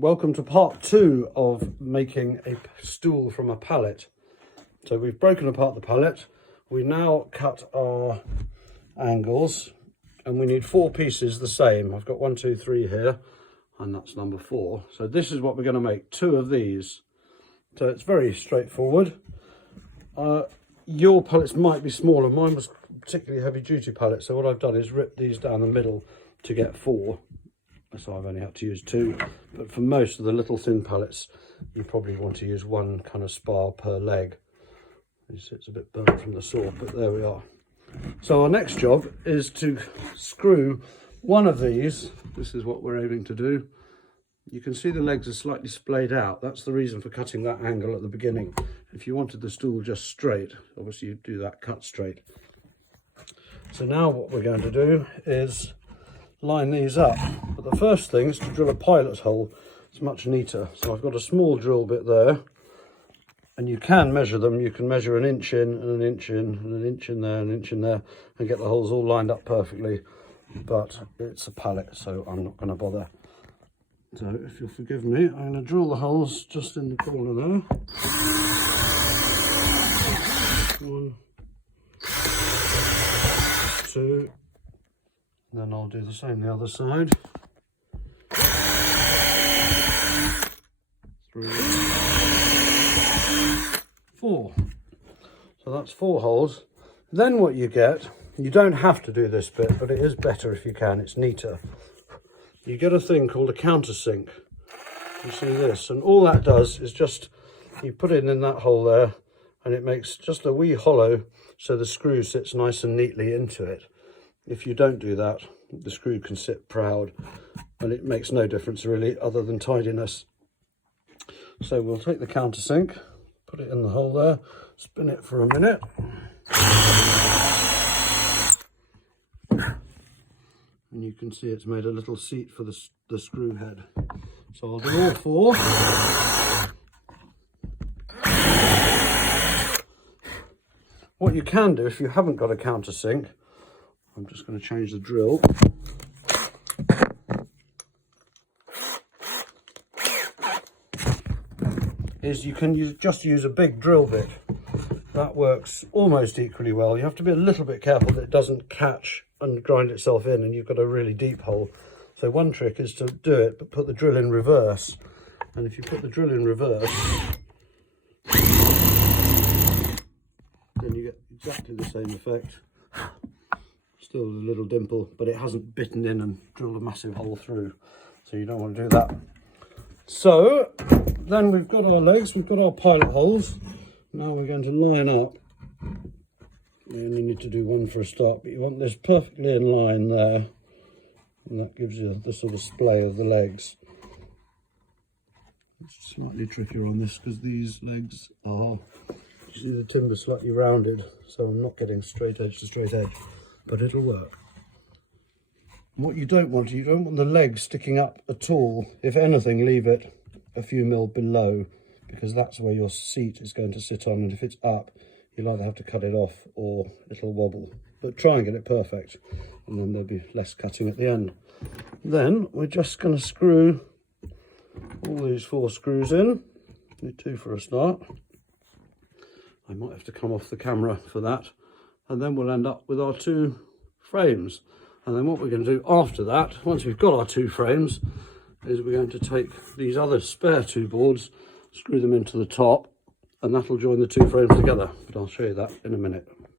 Welcome to part 2 of making a stool from a pallet. So we've broken apart the pallet, we now cut our angles, and we need 4 pieces the same. I've got 1, 2, 3 here, and that's number 4. So this is what we're going to make, 2 of these. So it's very straightforward. Your pallets might be smaller. Mine was particularly heavy duty pallet, so what I've done is rip these down the middle to get 4. So I've only had to use 2, but for most of the little thin pallets you probably want to use 1 kind of spar per leg. It's a bit burnt from the saw, but there we are. So our next job is to screw one of these. This is what we're aiming to do. You can see the legs are slightly splayed out. That's the reason for cutting that angle at the beginning. If you wanted the stool just straight, obviously you'd do that cut straight. So now what we're going to do is line these up, but the first thing is to drill a pilot hole. It's much neater. So I've got a small drill bit there, and you can measure them. You can measure 1 inch in and 1 inch in and 1 inch in there and 1 inch in there and get the holes all lined up perfectly, but it's a pallet, so I'm not going to bother. So if you'll forgive me, I'm going to drill the holes just in the corner there. 1, 2, then I'll do the same the other side. 3, 4. So that's 4 holes. Then what you get, you don't have to do this bit, but it is better if you can, it's neater. You get a thing called a countersink. You see this, and all that does is just, you put it in that hole there, and it makes just a wee hollow so the screw sits nice and neatly into it. If you don't do that, the screw can sit proud, and it makes no difference really other than tidiness. So we'll take the countersink, put it in the hole there, spin it for a minute. And you can see it's made a little seat for the screw head. So I'll do all 4. What you can do if you haven't got a countersink, I'm just going to change the drill. Is you can just use a big drill bit. That works almost equally well. You have to be a little bit careful that it doesn't catch and grind itself in and you've got a really deep hole. So one trick is to do it, but put the drill in reverse. And if you put the drill in reverse, then you get exactly the same effect. Still a little dimple, but it hasn't bitten in and drilled a massive hole through. So you don't want to do that. So then we've got our legs, we've got our pilot holes. Now we're going to line up. You only need to do 1 for a start, but you want this perfectly in line there. And that gives you the sort of splay of the legs. It's slightly trickier on this because these legs are, you see the timber slightly rounded, so I'm not getting straight edge to straight edge, but it'll work. And what you don't want the legs sticking up at all. If anything, leave it a few mil below, because that's where your seat is going to sit on, and if it's up, you'll either have to cut it off or it'll wobble. But try and get it perfect, and then there'll be less cutting at the end. Then we're just going to screw all these 4 screws in. Do 2 for a start. I might have to come off the camera for that. And then we'll end up with our 2 frames. And then what we're going to do after that, once we've got our 2 frames, is we're going to take these other spare 2 boards, screw them into the top, and that'll join the 2 frames together. But I'll show you that in a minute.